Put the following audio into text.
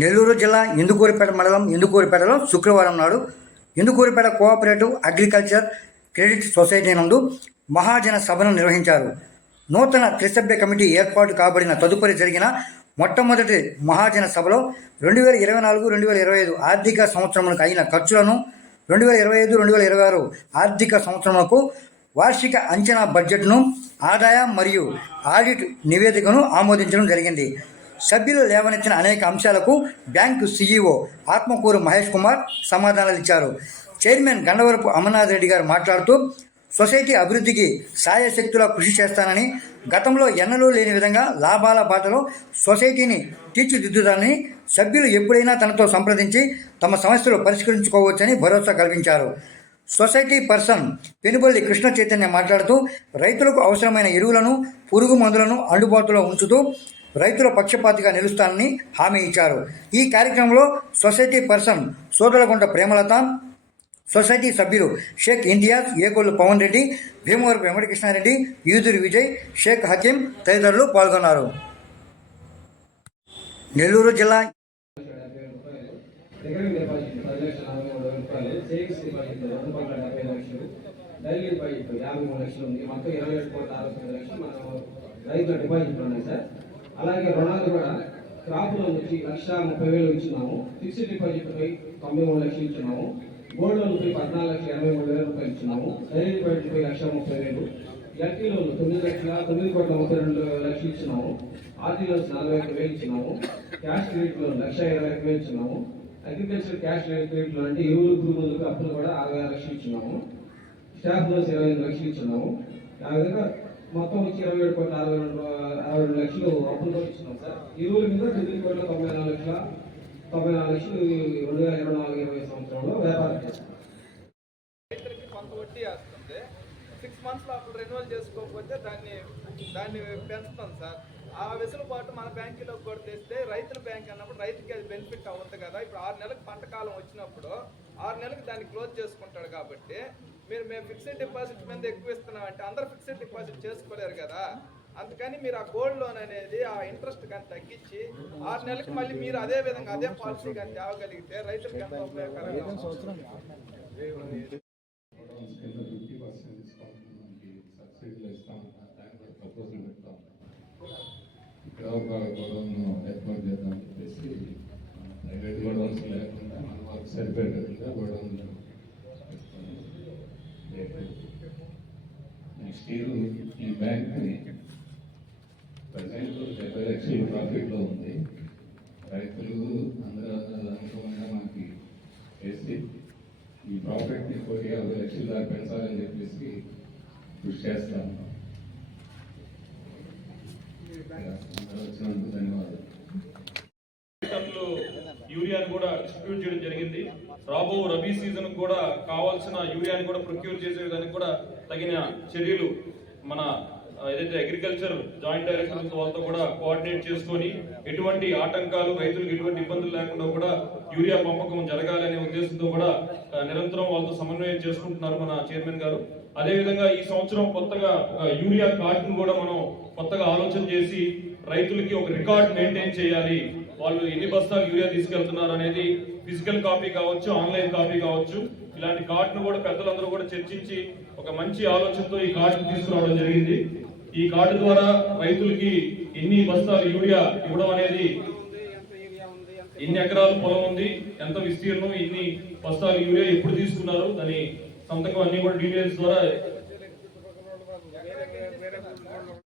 నెల్లూరు జిల్లా ఇందుకూరిపేట మండలం ఇందుకూరిపేటలో శుక్రవారం నాడు Indukurpet cooperative agriculture credit society నందు మహాజన సభను నిర్వహించారు. నూతన త్రిసభ్య కమిటీ ఏర్పాటు కాబడిన తదుపరి జరిగిన మొట్టమొదటి మహాజన సభలో రెండు వేల ఇరవై నాలుగు రెండు వేల ఇరవై ఐదు ఆర్థిక సంవత్సరములకు అయిన ఖర్చులను రెండు వేల ఇరవై ఐదు రెండు వేల ఇరవై ఆరు ఆర్థిక సంవత్సరములకు వార్షిక అంచనా బడ్జెట్ను ఆదాయ మరియు ఆడిట్ నివేదికను ఆమోదించడం జరిగింది. సభ్యులు లేవనెత్తిన అనేక అంశాలకు బ్యాంకు సీఈఓ ఆత్మకూరు మహేష్ కుమార్ సమాధానాలు ఇచ్చారు. చైర్మన్ గండవరపు అమర్నాథ్ రెడ్డి గారు మాట్లాడుతూ సొసైటీ అభివృద్ధికి సాయశక్తులా కృషి చేస్తానని గతంలో ఎన్నడూ లేని విధంగా లాభాల బాటలో సొసైటీని తీర్చిదిద్దుతానని సభ్యులు ఎప్పుడైనా తనతో సంప్రదించి తమ సమస్యలు పరిష్కరించుకోవచ్చని భరోసా కల్పించారు సొసైటీ పర్సన్ పెనుబల్లి కృష్ణ చైతన్య మాట్లాడుతూ రైతులకు అవసరమైన ఎరువులను పురుగు మందులను అందుబాటులో ఉంచుతూ రైతుల పక్షపాతిగా నిలుస్తానని హామీ ఇచ్చారు. ఈ కార్యక్రమంలో society person Sodaragunta Premalatha society సభ్యులు షేక్ ఇంతియాజ్ ఏకోలు పవన్ రెడ్డి భీమవరపు వెంకటకృష్ణారెడ్డి యూదురి విజయ్ షేక్ హకీం తదితరులు పాల్గొన్నారు. నెల్లూరు జిల్లా డిపాజిట్ డైలీ డిపాజిట్ యాభై మూడు లక్షలు ఉంది మొత్తం ఇరవై ఏడు కోట్ల అరవై తొమ్మిది లక్షలు మనం రైతుల డిపాజిట్లు ఉన్నాయి సార్. అలాగే రుణాలు కూడా క్రాప్ లోన్ వచ్చి లక్ష ముప్పై వేలు ఇచ్చినాము. ఫిక్స్డ్ డిపాజిట్ పై తొంభై మూడు లక్షలు ఇచ్చినాము. గోల్డ్ లోన్ పై పద్నాలుగు లక్షల ఎనభై మూడు వేల రూపాయలు ఇచ్చినాము. డైలీ డిపాజిట్ పై లక్ష ముప్పై వేలు. ఎల్టీ లోన్ తొమ్మిది లక్షల తొమ్మిది కోట్ల ముప్పై రెండు లక్షలు ఇచ్చినాము. ఆర్టీ లోన్స్ నలభై ఒక్క వేలు ఇచ్చినాము. క్యాష్ క్రెడిట్ లోన్ లక్ష ఇరవై ఒక్క వేలు ఇచ్చినాము. అగ్రికల్చర్ క్యాష్ క్రెడిట్ లోన్ అంటే ఎరువులు భూములకు అప్పులు కూడా అరవై ఆరు లక్షలు ఇచ్చినాము. స్టాఫ్ లోన్స్ ఇరవై ఐదు లక్షలు ఇచ్చినాము. ఆ విధంగా మొత్తం వచ్చి ఇరవై ఏడు కోట్ల అరవై రెండు అరవై రెండు లక్షలు అప్పులతో ఇచ్చినాం సార్. ఎరువుల మీద తొమ్మిది కోట్ల తొంభై నాలుగు లక్షల తొంభై నాలుగు లక్షలు రెండు వేల ఇరవై నాలుగు ఇరవై సంవత్సరంలో వ్యాపారం చేస్తాం రైతులకి కొంత వడ్డీ వేస్తుంది సిక్స్ మంత్స్లో అప్పుడు రెన్యువల్ చేసుకోకపోతే దాన్ని దాన్ని పెంచుతాం సార్. ఆ వెసులుబాటు మన బ్యాంకులో కూడా తెస్తే రైతుల బ్యాంక్ అన్నప్పుడు రైతుకి అది బెనిఫిట్ అవుతుంది కదా. ఇప్పుడు ఆరు నెలలకు పంట కాలం వచ్చినప్పుడు ఆరు నెలలకు దాన్ని క్లోజ్ చేసుకుంటాడు కాబట్టి మీరు మేము ఫిక్స్డ్ డిపాజిట్ మీద ఎక్కువ ఇస్తున్నామంటే అందరూ ఫిక్స్డ్ డిపాజిట్ చేసుకోలేరు కదా. అందుకని మీరు ఆ గోల్డ్ లోన్ అనేది ఆ ఇంట్రెస్ట్ కానీ తగ్గించి ఆరు నెలలకు మళ్ళీ మీరు అదే విధంగా అదే పాలసీ కానీ తేవగలిగితే రైతులకు ఎంత ఉపయోగకరంగా ప్రపోజల్ పెడతాం ఏర్పాటు చేద్దామని చెప్పేసి ప్రైవేట్ గొడవన్స్ లేకుండా మన వాళ్ళకి సరిపోయేటట్టుగా గొడవలు నెక్స్ట్ ఇయర్ ఈ బ్యాంక్ ప్రజెంట్ డెబ్బై లక్షలు ప్రాఫిట్లో ఉంది రైతులు అందరూ అనుకూలంగా మనకి వేసి ఈ ప్రాఫిట్ని కోటి యాభై లక్షల దాకా పెంచాలని చెప్పేసి కృషి చేస్తాను వచ్చినందుకు ధన్యవాదాలు. యూరియాను కూడా డిస్ట్రిబ్యూట్ చేయడం జరిగింది. రాబో రబీ సీజన్ కూడా కావాల్సిన యూరియాని కూడా ప్రొక్యూర్ చేసే విధానికి కూడా తగిన చర్యలు మన ఏదైతే అగ్రికల్చర్ జాయింట్ డైరెక్టర్ వాళ్ళతో కూడా కోఆర్డినేట్ చేసుకొని ఎటువంటి ఆటంకాలు రైతులకు ఎటువంటి ఇబ్బందులు లేకుండా కూడా యూరియా పంపకం జరగాలనే ఉద్దేశంతో కూడా నిరంతరం వాళ్ళతో సమన్వయం చేసుకుంటున్నారు మన చైర్మన్ గారు. అదే విధంగా ఈ సంవత్సరం కొత్తగా యూరియా కార్డును కూడా మనం కొత్తగా ఆలోచన చేసి రైతులకి ఒక రికార్డ్ మెయింటైన్ చేయాలి. వాళ్ళు ఎన్ని బస్తాలు యూరియా తీసుకెళ్తున్నారు అనేది ఫిజికల్ కాపీ కావచ్చు ఆన్లైన్ కాపీ కావచ్చు. ఇలాంటి కార్డును కూడా పెద్దలందరూ కూడా చర్చించి ఒక మంచి ఆలోచనతో ఈ కార్డు తీసుకురావడం జరిగింది. ఈ కార్డు ద్వారా రైతులకి ఎన్ని బస్తాలు యూరియా ఇవ్వడం అనేది ఎన్ని ఎకరాల పొలం ఉంది ఎంత విస్తీర్ణం ఎన్ని బస్తాలు యూరియా ఎప్పుడు తీసుకున్నారు దాని సంతకం అన్ని కూడా డీటెయిల్స్ ద్వారా